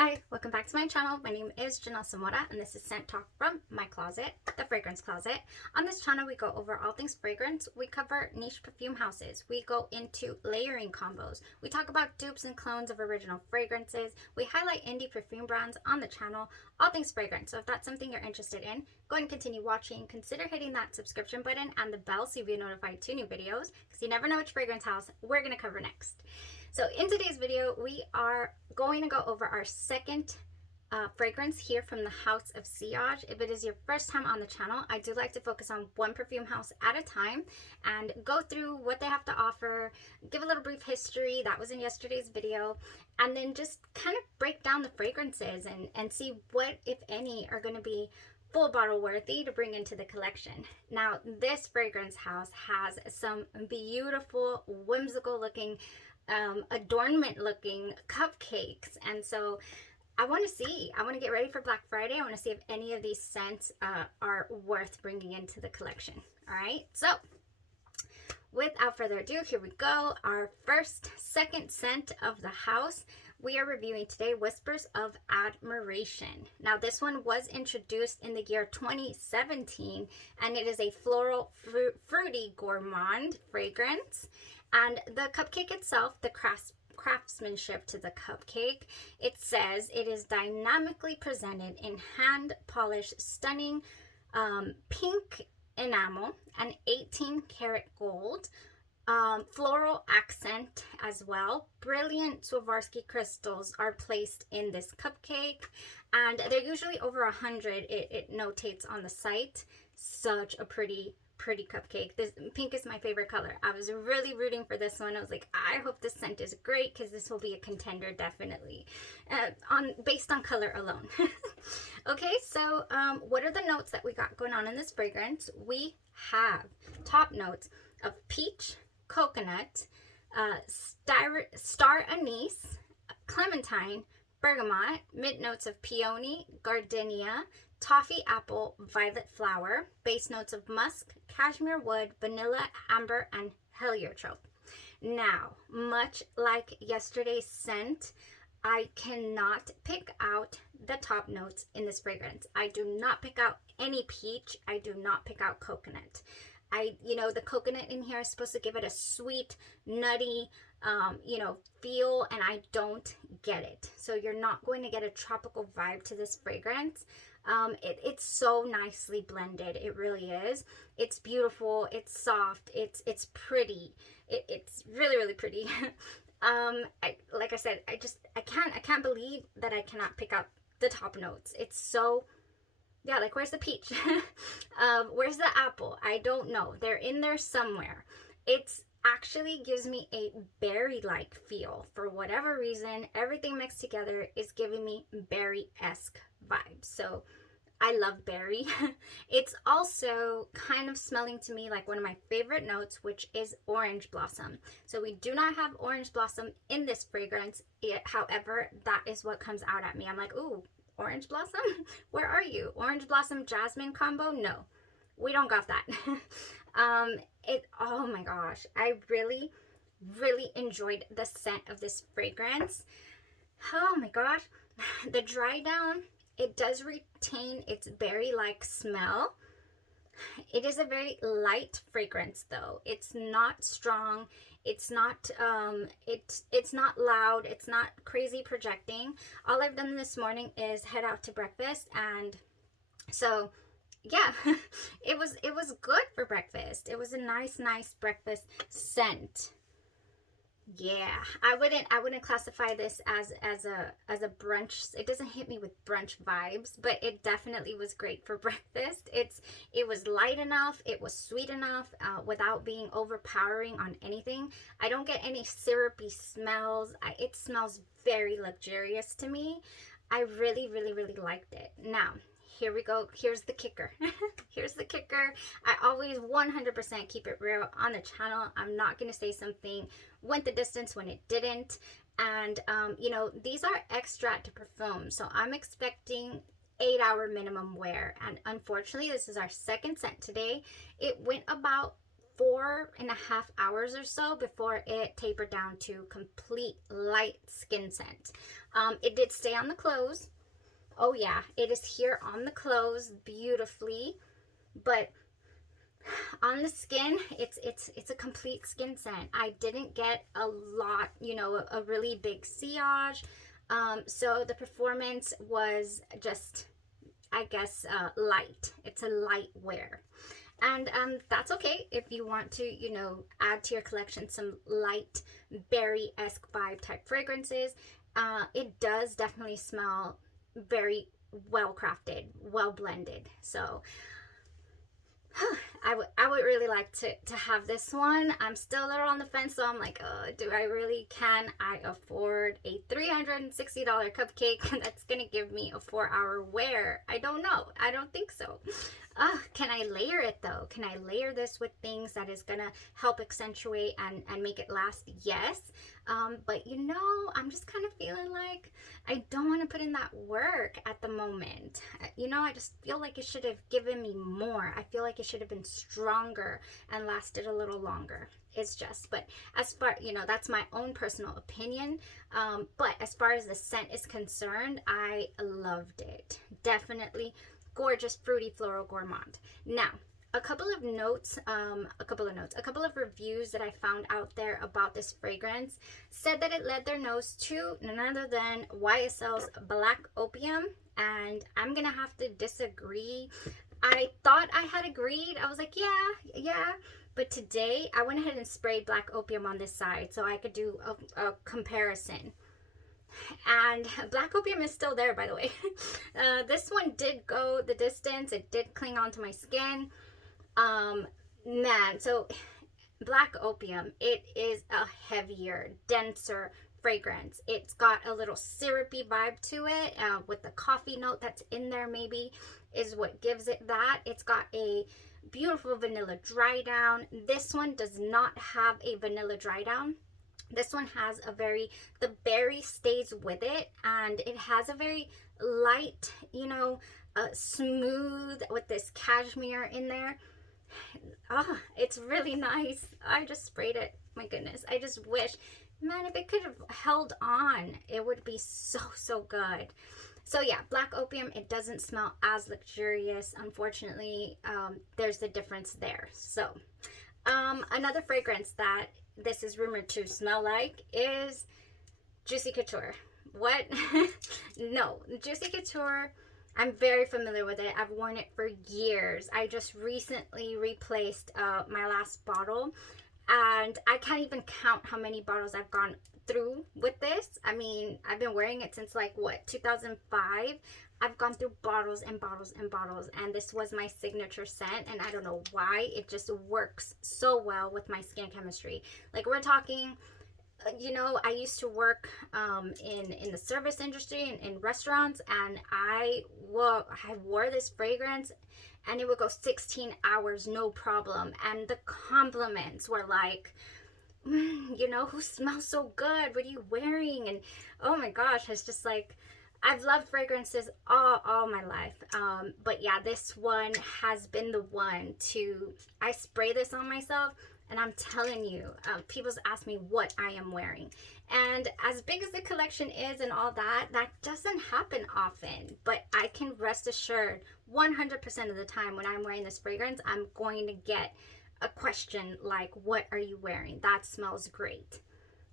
Hi, welcome back to my channel. My name is Janelle Samora and this is Scent Talk from my closet, the fragrance closet. On this channel, we go over all things fragrance. We cover niche perfume houses. We go into layering combos. We talk about dupes and clones of original fragrances. We highlight indie perfume brands on the channel, all things fragrance. So if that's something you're interested in, go ahead and continue watching. Consider hitting that subscription button and the bell so you'll be notified to new videos because you never know which fragrance house we're going to cover next. So in today's video, we are going to go over our second fragrance here from the House of Sillage. If it is your first time on the channel, I do like to focus on one perfume house at a time and go through what they have to offer, give a little brief history, that was in yesterday's video, and then just kind of break down the fragrances and see what, if any, are going to be full bottle worthy to bring into the collection. Now, this fragrance house has some beautiful, whimsical looking adornment looking cupcakes, and so I want to get ready for Black Friday. I want to see if any of these scents are worth bringing into the collection. All right, so without further ado, here we go. Our second scent of the house we are reviewing today, Whispers of Admiration. Now, this one was introduced in the year 2017, and it is a floral, fruity gourmand fragrance. And the cupcake itself, the craftsmanship to the cupcake, it says it is dynamically presented in hand-polished, stunning pink enamel and 18-karat gold. Floral accent as well. Brilliant Swarovski crystals are placed in this cupcake, and they're usually over 100. It notates on the site. Such a pretty cupcake. This pink is my favorite color. I was really rooting for this one. I was like, I hope this scent is great because this will be a contender definitely, based on color alone. Okay, so what are the notes that we got going on in this fragrance? We have top notes of peach, coconut, star anise, clementine, bergamot, mid notes of peony, gardenia, toffee apple, violet flower, base notes of musk, cashmere wood, vanilla, amber, and heliotrope. Now, much like yesterday's scent, I cannot pick out the top notes in this fragrance. I do not pick out any peach. I do not pick out coconut. The coconut in here is supposed to give it a sweet, nutty, feel, and I don't get it. So you're not going to get a tropical vibe to this fragrance. It's so nicely blended. It really is. It's beautiful. It's soft. It's pretty. It's really, really pretty. Like I said, I can't believe that I cannot pick out the top notes. It's so, yeah, like where's the peach? Where's the apple? I don't know. They're in there somewhere. It's actually gives me a berry-like feel. For whatever reason, everything mixed together is giving me berry-esque vibes. So I love berry. It's also kind of smelling to me like one of my favorite notes, which is orange blossom. So we do not have orange blossom in this fragrance. However, that is what comes out at me. I'm like, ooh, orange blossom? Where are you? Orange blossom jasmine combo? No, we don't got that. Oh my gosh, I really enjoyed the scent of this fragrance. Oh my gosh, the dry down, it does retain its berry-like smell. It is a very light fragrance though. It's not strong. It's not it's not loud. It's not crazy projecting. All I've done this morning is head out to breakfast, and so yeah, it was good for breakfast. It was a nice breakfast scent. Yeah, I wouldn't classify this as a brunch. It doesn't hit me with brunch vibes, but it definitely was great for breakfast. It was light enough, it was sweet enough, without being overpowering on anything. I don't get any syrupy smells. It smells very luxurious to me. I really liked it. Now, here we go. Here's the kicker. Here's the kicker. I always 100% keep it real on the channel. I'm not going to say something went the distance when it didn't. And, these are extract to perfume. So I'm expecting 8-hour minimum wear. And unfortunately, this is our second scent today. It went about 4.5 hours or so before it tapered down to complete light skin scent. It did stay on the clothes. Oh yeah, it is here on the clothes beautifully, but on the skin, it's a complete skin scent. I didn't get a lot, you know, a really big sillage. So the performance was just, I guess, light. It's a light wear. And that's okay if you want to, you know, add to your collection some light berry-esque vibe type fragrances. It does definitely smell very well crafted, well blended. So I would really like to have this one. I'm still a little on the fence, so I'm like, do I really, can I afford a $360 cupcake that's gonna give me a 4-hour wear? I don't know. I don't think so. Can I layer it though? Can I layer this with things that is gonna help accentuate and make it last? Yes. But you know, I'm just kind of feeling like I don't want to put in that work at the moment. You know, I just feel like it should have given me more. I feel like it should have been stronger and lasted a little longer. It's just, but as far, you know, that's my own personal opinion. But as far as the scent is concerned, I loved it. Definitely gorgeous, fruity, floral gourmand. Now, a couple of reviews that I found out there about this fragrance said that it led their nose to none other than YSL's Black Opium, and I'm gonna have to disagree. I thought I had agreed. I was like, yeah, but today I went ahead and sprayed Black Opium on this side so I could do a comparison. And Black Opium is still there, by the way. This one did go the distance. It did cling onto my skin. Man, so Black Opium, it is a heavier, denser fragrance. It's got a little syrupy vibe to it, with the coffee note that's in there maybe is what gives it that. It's got a beautiful vanilla dry down. This one does not have a vanilla dry down. This one has a the berry stays with it, and it has a very light, you know, smooth with this cashmere in there. It's really nice. I just sprayed it. My goodness. I just wish, man, if it could have held on, it would be so good. So yeah, Black Opium, it doesn't smell as luxurious. Unfortunately, there's the difference there. So another fragrance that this is rumored to smell like is Juicy Couture. What? No, Juicy Couture, I'm very familiar with it. I've worn it for years. I just recently replaced my last bottle, and I can't even count how many bottles I've gone through with this. I mean, I've been wearing it since like, what, 2005? I've gone through bottles and bottles and bottles, and this was my signature scent, and I don't know why. It just works so well with my skin chemistry. Like, we're talking, you know, I used to work in the service industry, in restaurants, and I wore this fragrance, and it would go 16 hours, no problem. And the compliments were like, you know, who smells so good? What are you wearing? And oh my gosh, it's just like, I've loved fragrances all my life. But yeah, this one has been the one to, I spray this on myself, and I'm telling you, people ask me what I am wearing. And as big as the collection is and all that, that doesn't happen often. But I can rest assured 100% of the time when I'm wearing this fragrance, I'm going to get a question like, what are you wearing? That smells great.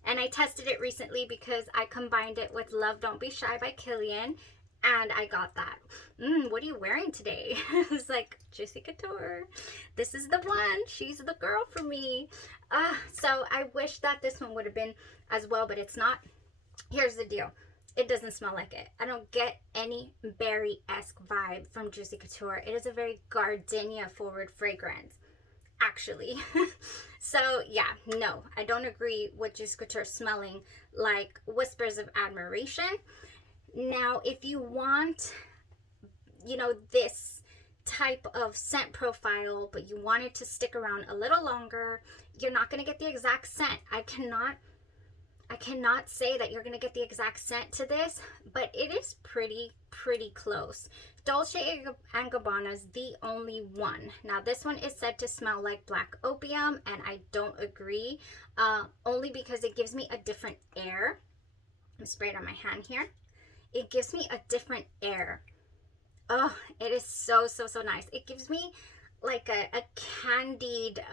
And I tested it recently because I combined it with Love Don't Be Shy by Killian, and I got that. What are you wearing today? I was like, Juicy Couture. This is the one. She's the girl for me. So I wish that this one would have been as well, but it's not. Here's the deal. It doesn't smell like it. I don't get any berry-esque vibe from Juicy Couture. It is a very gardenia forward fragrance, actually. So yeah, no, I don't agree with Juicy Couture smelling like Whispers of Admiration. Now, if you want, you know, this type of scent profile, but you want it to stick around a little longer, you're not going to get the exact scent. I cannot say that you're going to get the exact scent to this, but it is pretty pretty close. Dolce & Gabbana's the only one. Now this one is said to smell like Black Opium, and I don't agree, only because it gives me a different air. I'm spray it on my hand here. It gives me a different air. Oh, it is so nice. It gives me like a candied,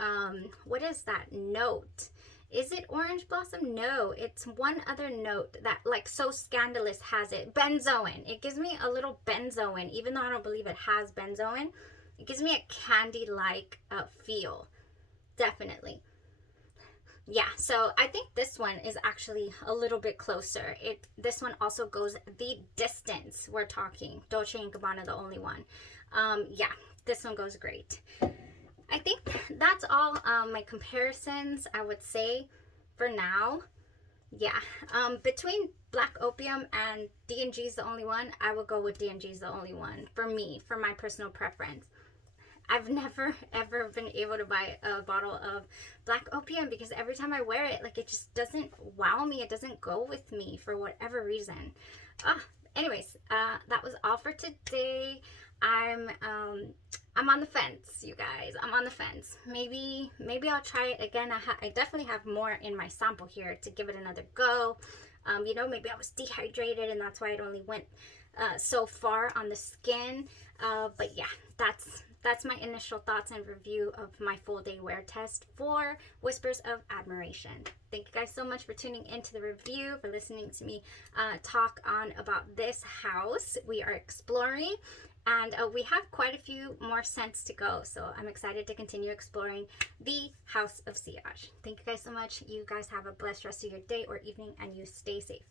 what is that note? Is it orange blossom? No, it's one other note that like So Scandalous has it. Benzoin. It gives me a little benzoin, even though I don't believe it has benzoin. It gives me a candy-like feel, definitely. Yeah, so I think this one is actually a little bit closer. This one also goes the distance. We're talking Dolce & Gabbana, the only one. Yeah, this one goes great. I think that's all my comparisons, I would say, for now. Yeah, between Black Opium and D&G is the only one, I would go with D&G is the only one for me, for my personal preference. I've never ever been able to buy a bottle of Black Opium because every time I wear it, like, it just doesn't wow me. It doesn't go with me for whatever reason. Anyways, that was all for today. I'm on the fence, you guys. I'm on the fence. Maybe I'll try it again. I definitely have more in my sample here to give it another go. You know, maybe I was dehydrated and that's why it only went so far on the skin. But yeah, that's my initial thoughts and review of my full day wear test for Whispers of Admiration. Thank you guys so much for tuning into the review, for listening to me talk on about this house we are exploring. And we have quite a few more scents to go, so I'm excited to continue exploring the House of Sillage. Thank you guys so much. You guys have a blessed rest of your day or evening, and you stay safe.